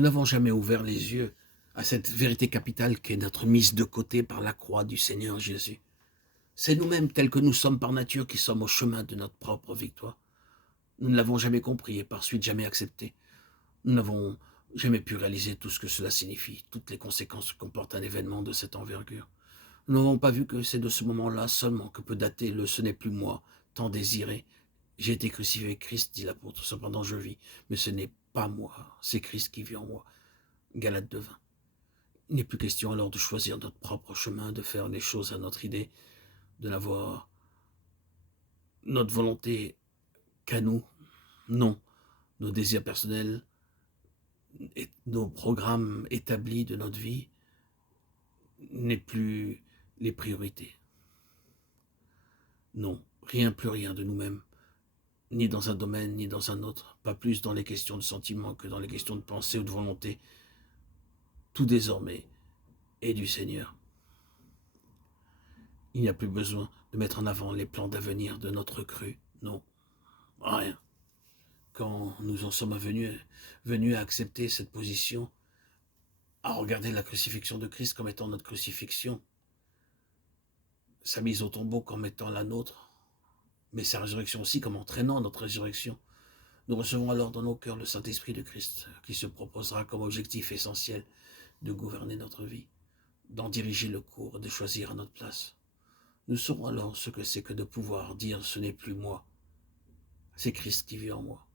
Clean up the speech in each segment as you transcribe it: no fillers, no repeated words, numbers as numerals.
Nous n'avons jamais ouvert les yeux à cette vérité capitale qu'est notre mise de côté par la croix du Seigneur Jésus. C'est nous-mêmes tels que nous sommes par nature qui sommes au chemin de notre propre victoire. Nous ne l'avons jamais compris et par suite jamais accepté. Nous n'avons jamais pu réaliser tout ce que cela signifie, toutes les conséquences que comporte un événement de cette envergure. Nous n'avons pas vu que c'est de ce moment-là seulement que peut dater le «ce n'est plus moi», tant désiré. J'ai été crucifié avec Christ, dit l'apôtre, cependant je vis, mais ce n'est pas moi, c'est Christ qui vit en moi. Galates 2:20. Il n'est plus question alors de choisir notre propre chemin, de faire les choses à notre idée, de n'avoir notre volonté qu'à nous. Non, nos désirs personnels et nos programmes établis de notre vie n'est plus les priorités. Non, rien, plus rien de nous-mêmes, ni dans un domaine, ni dans un autre, pas plus dans les questions de sentiments que dans les questions de pensée ou de volonté. Tout désormais est du Seigneur. Il n'y a plus besoin de mettre en avant les plans d'avenir de notre cru, non, rien. Quand nous en sommes venus à accepter cette position, à regarder la crucifixion de Christ comme étant notre crucifixion, sa mise au tombeau comme étant la nôtre, mais sa résurrection aussi comme entraînant notre résurrection, nous recevons alors dans nos cœurs le Saint-Esprit de Christ qui se proposera comme objectif essentiel de gouverner notre vie, d'en diriger le cours et de choisir à notre place. Nous saurons alors ce que c'est que de pouvoir dire ce n'est plus moi, c'est Christ qui vit en moi.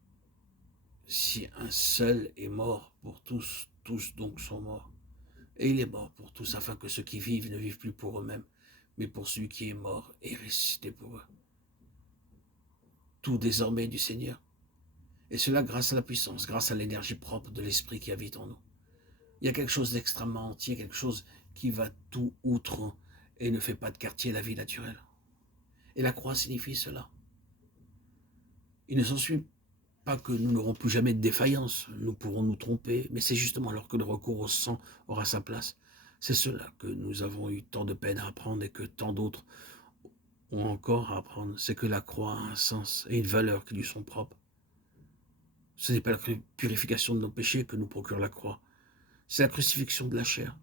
Si un seul est mort pour tous, tous donc sont morts. Et il est mort pour tous, afin que ceux qui vivent ne vivent plus pour eux-mêmes, mais pour celui qui est mort et ressuscité pour eux. Tout désormais du Seigneur. Et cela grâce à la puissance, grâce à l'énergie propre de l'Esprit qui habite en nous. Il y a quelque chose d'extrêmement entier, quelque chose qui va tout outre et ne fait pas de quartier la vie naturelle. Et la croix signifie cela. Il ne s'ensuit pas que nous n'aurons plus jamais de défaillance, nous pourrons nous tromper, mais c'est justement alors que le recours au sang aura sa place. C'est cela que nous avons eu tant de peine à apprendre et que tant d'autres ont encore à apprendre, c'est que la croix a un sens et une valeur qui lui sont propres. Ce n'est pas la purification de nos péchés que nous procure la croix, c'est la crucifixion de la chair.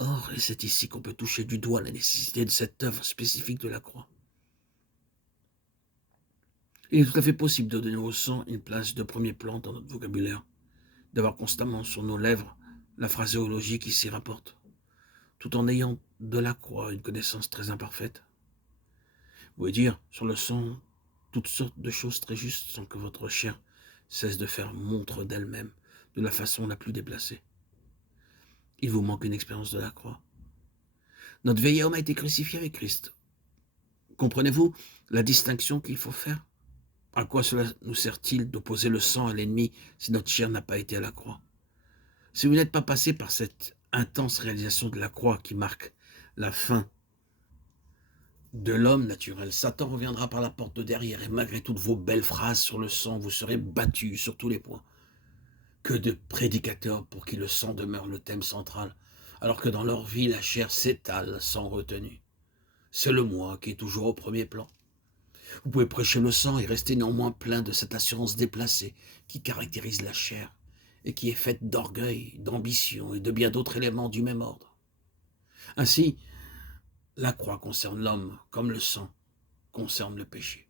Or, et c'est ici qu'on peut toucher du doigt la nécessité de cette œuvre spécifique de la croix. Il est tout à fait possible de donner au sang une place de premier plan dans notre vocabulaire, d'avoir constamment sur nos lèvres la phraséologie qui s'y rapporte, tout en ayant de la croix une connaissance très imparfaite. Vous pouvez dire sur le sang toutes sortes de choses très justes sans que votre chair cesse de faire montre d'elle-même de la façon la plus déplacée. Il vous manque une expérience de la croix. Notre vieil homme a été crucifié avec Christ. Comprenez-vous la distinction qu'il faut faire? À quoi cela nous sert-il d'opposer le sang à l'ennemi si notre chair n'a pas été à la croix? Si vous n'êtes pas passé par cette intense réalisation de la croix qui marque la fin de l'homme naturel, Satan reviendra par la porte de derrière et malgré toutes vos belles phrases sur le sang, vous serez battus sur tous les points. Que de prédicateurs pour qui le sang demeure le thème central, alors que dans leur vie, la chair s'étale sans retenue. C'est le moi qui est toujours au premier plan. Vous pouvez prêcher le sang et rester néanmoins plein de cette assurance déplacée qui caractérise la chair et qui est faite d'orgueil, d'ambition et de bien d'autres éléments du même ordre. Ainsi, la croix concerne l'homme comme le sang concerne le péché.